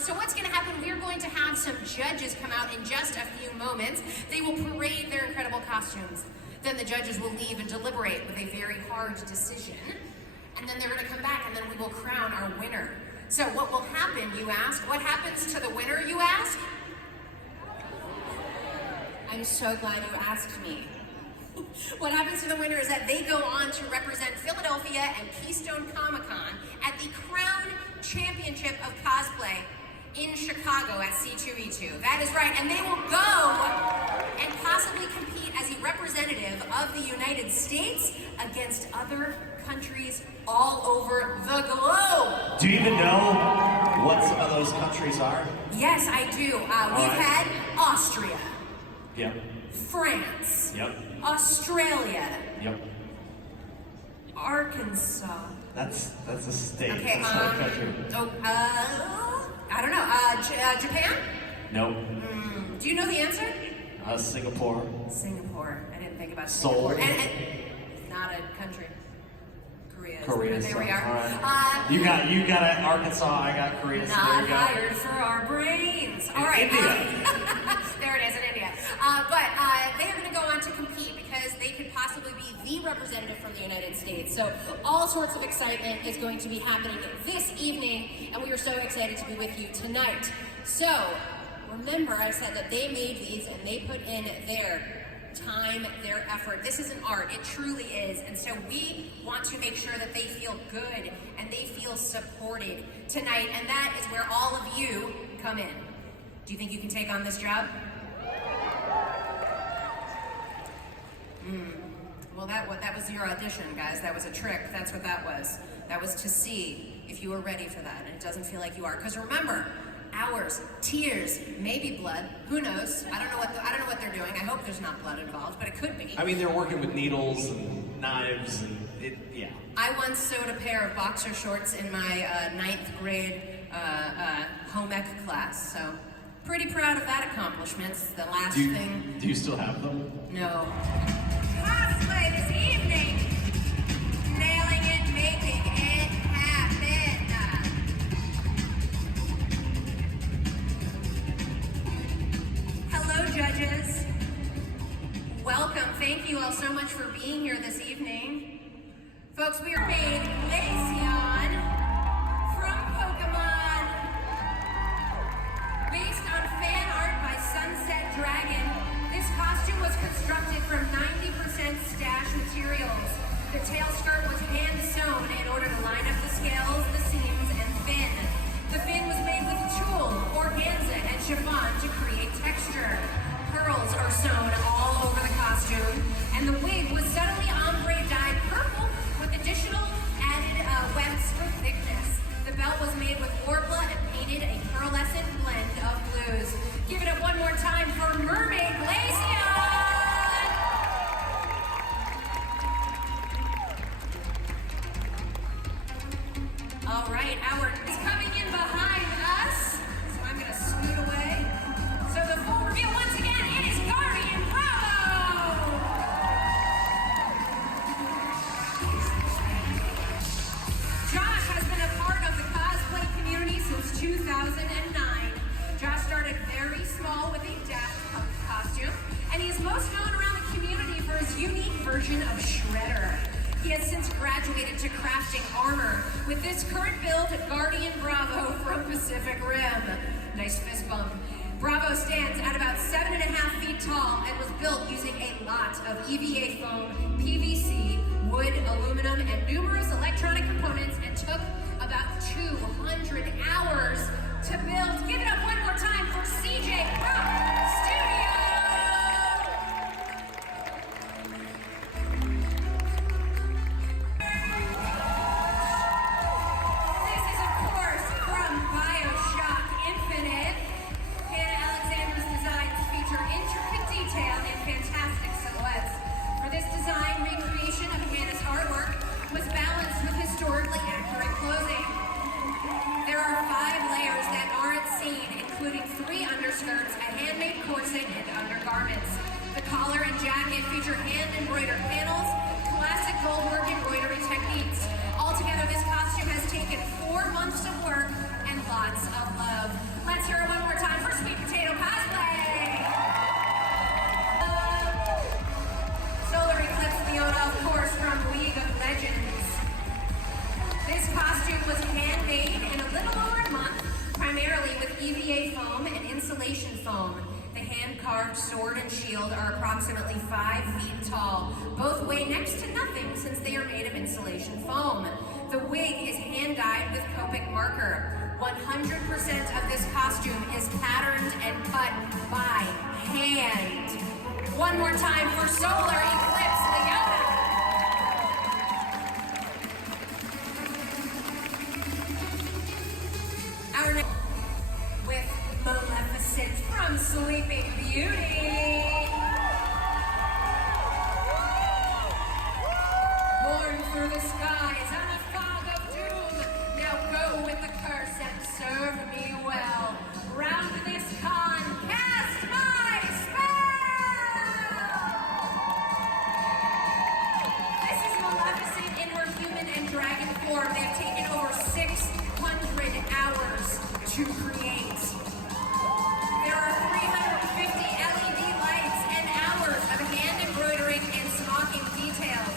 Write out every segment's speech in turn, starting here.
So what's going to happen, we're going to have some judges come out in just a few moments. They will parade their incredible costumes. Then the judges will leave and deliberate with a very hard decision. And then they're going to come back and then we will crown our winner. So what will happen, you ask? What happens to the winner, you ask? I'm so glad you asked me. What happens to the winner is that they go on to represent Philadelphia and Keystone ComiCon at the Crown Championship of Cosplay in Chicago at C2E2. That is right, and they will go and possibly compete as a representative of the United States against other countries all over the globe. Do you even know what some of those countries are? Yes, I do. We've had Austria. Yep. France. Yep. Australia. Yep. Arkansas. That's a state. Okay, that's not a country. I don't know. Japan? Nope. Do you know the answer? Singapore. Singapore. I didn't think about Seoul. Singapore. And not a country. Korea. There we are. Right. You got it, Arkansas. I got Korea. So not hired for our brains. All right. India. There it is in India. But they are going to go on to compete because they could possibly be the representative from the United States. So all sorts of excitement is going to be happening this evening, and we are so excited to be with you tonight. So remember, I said that they made these and they put in their time, their effort. This is an art. It truly is. And so we want to make sure that they feel good and they feel supported tonight. And that is where all of you come in. Do you think you can take on this job? Well, that was your audition, guys. That was a trick. That's what that was. That was to see if you were ready for that. And it doesn't feel like you are. Because remember, hours, tears, maybe blood. Who knows? I don't know what they're doing. I hope there's not blood involved, but it could be. I mean, they're working with needles and knives and yeah. I once sewed a pair of boxer shorts in my 9th grade home ec class, so pretty proud of that accomplishment. It's the last thing. Do you still have them? No. Cosplay this evening. Nailing it, making it happen. Hello, judges. Welcome. Thank you all so much for being here this evening. Folks, we are made Glaceon from Pokemon. Based on fan art by Sunset Dragon, this costume was constructed from 90% stash materials. The tail skirt was hand sewn in order to line up the scales, the seams, and fin. The fin was made with tulle, organza, and chiffon to create texture. Pearls are sewn all over the costume, and the wig was subtly ombre dyed purple with additional added wefts for thickness. The belt was made with Warbler and painted a pearlescent blend of blues. Give it up one more time for Mermaid Glaceon! All right, our is coming in behind us, so I'm going to scoot away. So the full reveal once again, it is Guardian Bravo! Josh has been a part of the cosplay community since 2009. Josh started very small with a Daft Punk costume, and he is most known around the community for his unique version of Shredder. He has since graduated to crafting armor with this current build, Guardian Bravo from Pacific Rim. Nice fist bump. Bravo stands at about 7.5 feet tall and was built using a lot of EVA foam, PVC, wood, aluminum, and numerous electronic components, and took about 200 hours to build. Give it up one more time for CJ Prop Studio! This is, of course, from BioShock Infinite. Hannah Alexander's designs feature intricate detail and fantastic silhouettes. For this design, recreation of Hannah's artwork was balanced with historically accurate clothing. There are 5 layers that aren't seen, including 3 underskirts, a handmade corset, and undergarments. The collar and jacket feature hand-embroidered panels, classic goldwork embroidery techniques. Altogether, this costume has taken 4 months of work and lots of love. insulation foam. The hand-carved sword and shield are approximately 5 feet tall. Both weigh next to nothing since they are made of insulation foam. The wig is hand-dyed with Copic marker. 100% of this costume is patterned and cut by hand. One more time for Solar Eclipse Leona. Our next with Maleficent from Sleeping Beauty. Born through the skies on a fog of doom. Now go with the curse and serve me well. Round this con, cast my spell! This is Maleficent in her human and dragon form. They have taken over 600 hours to create. There are 350 LED lights and hours of hand embroidering and smocking details.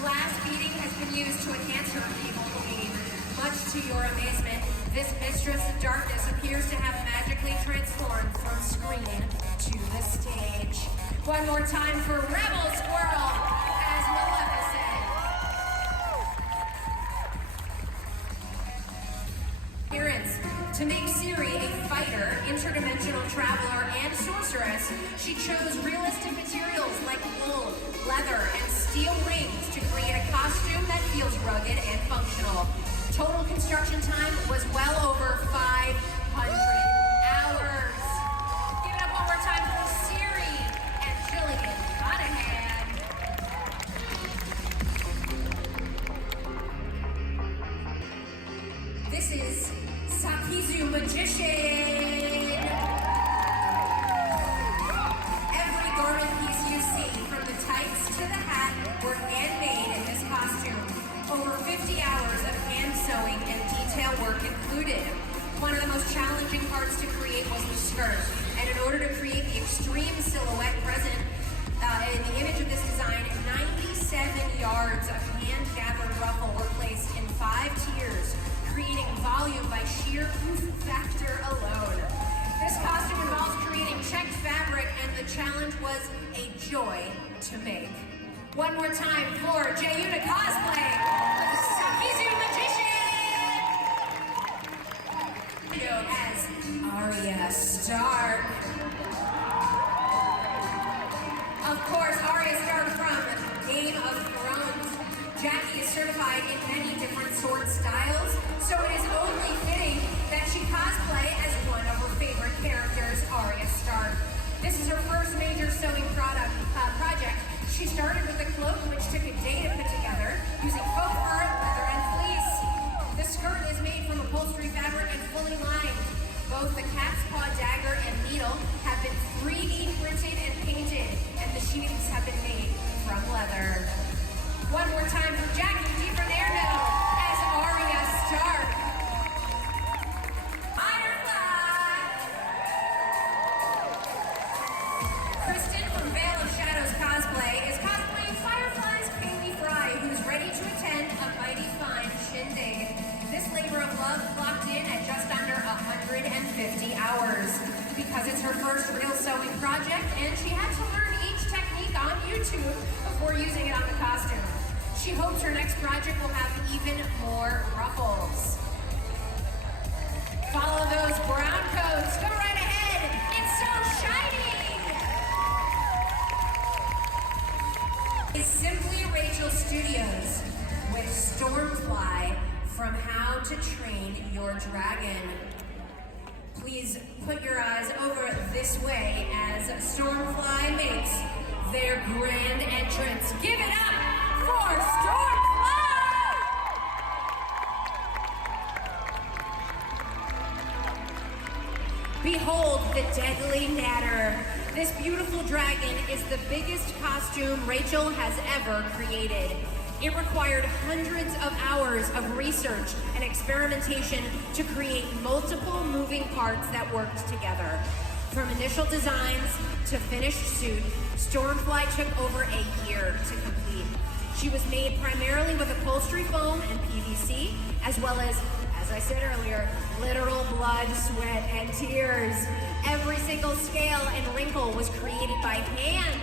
Glass beading has been used to enhance her evil queen. Much to your amazement, this mistress of darkness appears to have magically transformed from screen to the stage. One more time for Rebel Squirrel as Maleficent. Appearance. To make Ciri a fighter, interdimensional traveler, and sorceress, she chose realistic materials like wool, leather, and steel rings to create a costume that feels rugged and functional. Total construction time was well over 500 hours. Give it up one more time for Ciri and Jillian Monahan. This is Sakizu Magician. Every garment piece you see, from the tights to the hat, were handmade in this costume. Over 50 hours of hand sewing and detail work included. One of the most challenging parts to create was the skirt. And in order to create the extreme silhouette present in the image of this design, 97 yards of hand-gathered ruffle were placed in 5 tiers, creating volume by sheer proof factor alone. This costume involves creating checked fabric, and the challenge was a joy to make. One more time for Jayuna Cosplay with Sakizu Magician! Known as Arya Stark. Of course, Arya Stark from Game of Thrones. Jackie is certified in many different sword styles, so it is only fitting that she cosplay as one of her favorite characters, Arya Stark. This is her first major sewing project. She started with a cloak, which took a day to put together, using faux fur, leather, and fleece. The skirt is made from upholstery fabric and fully lined. Both the cat's paw dagger and needle have been 3D printed and painted, and the sheaths have been made from leather. One more time for Jackie DiFernando as Arya Stark. Firefly! Kristen from Veil of Shadows Cosplay is cosplaying Firefly's Kaylee Fry, who's ready to attend a mighty fine shindig. This labor of love clocked in at just under 150 hours. Because it's her first real sewing project, and she had to learn each technique on YouTube before using it on the costume. She hopes her next project will have even more ruffles. Follow those brown coats. Go right ahead. It's so shiny. It's Simply Rachel Studios with Stormfly from How to Train Your Dragon. Please put your eyes over this way as Stormfly makes their grand entrance. Give it up for Stormfly! Behold the deadly natter. This beautiful dragon is the biggest costume Rachel has ever created. It required hundreds of hours of research and experimentation to create multiple moving parts that worked together. From initial designs to finished suit, Stormfly took over a year to complete. She was made primarily with upholstery foam and PVC, as well as as I said earlier, literal blood, sweat, and tears. Every single scale and wrinkle was created by hand.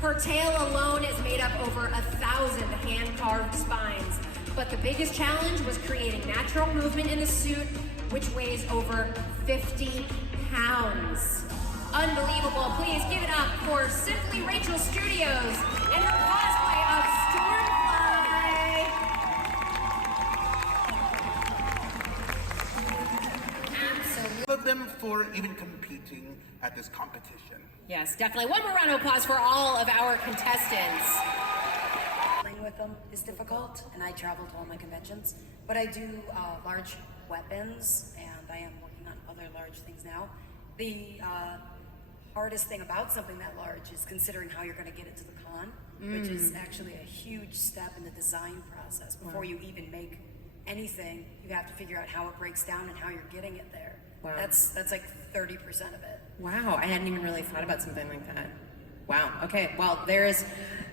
Her tail alone is made up over 1,000 hand-carved spines. But the biggest challenge was creating natural movement in the suit, which weighs over 50 pounds. Unbelievable. Please give it up for Simply Rachel Studios and her cosplay of Stormfly. Absolutely. Of them for even competing at this competition. Yes, definitely. One more round of applause for all of our contestants. Playing with them is difficult, and I travel to all my conventions, but I do large weapons, and I am working on other large things now. The hardest thing about something that large is considering how you're going to get it to the con, which is actually a huge step in the design process. Before you even make anything, you have to figure out how it breaks down and how you're getting it there. Wow. That's like 30% of it. Wow, I hadn't even really thought about something like that. Wow, okay, well, there is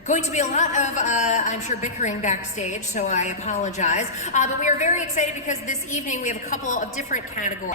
going to be a lot of, I'm sure, bickering backstage, so I apologize. But we are very excited because this evening we have a couple of different categories.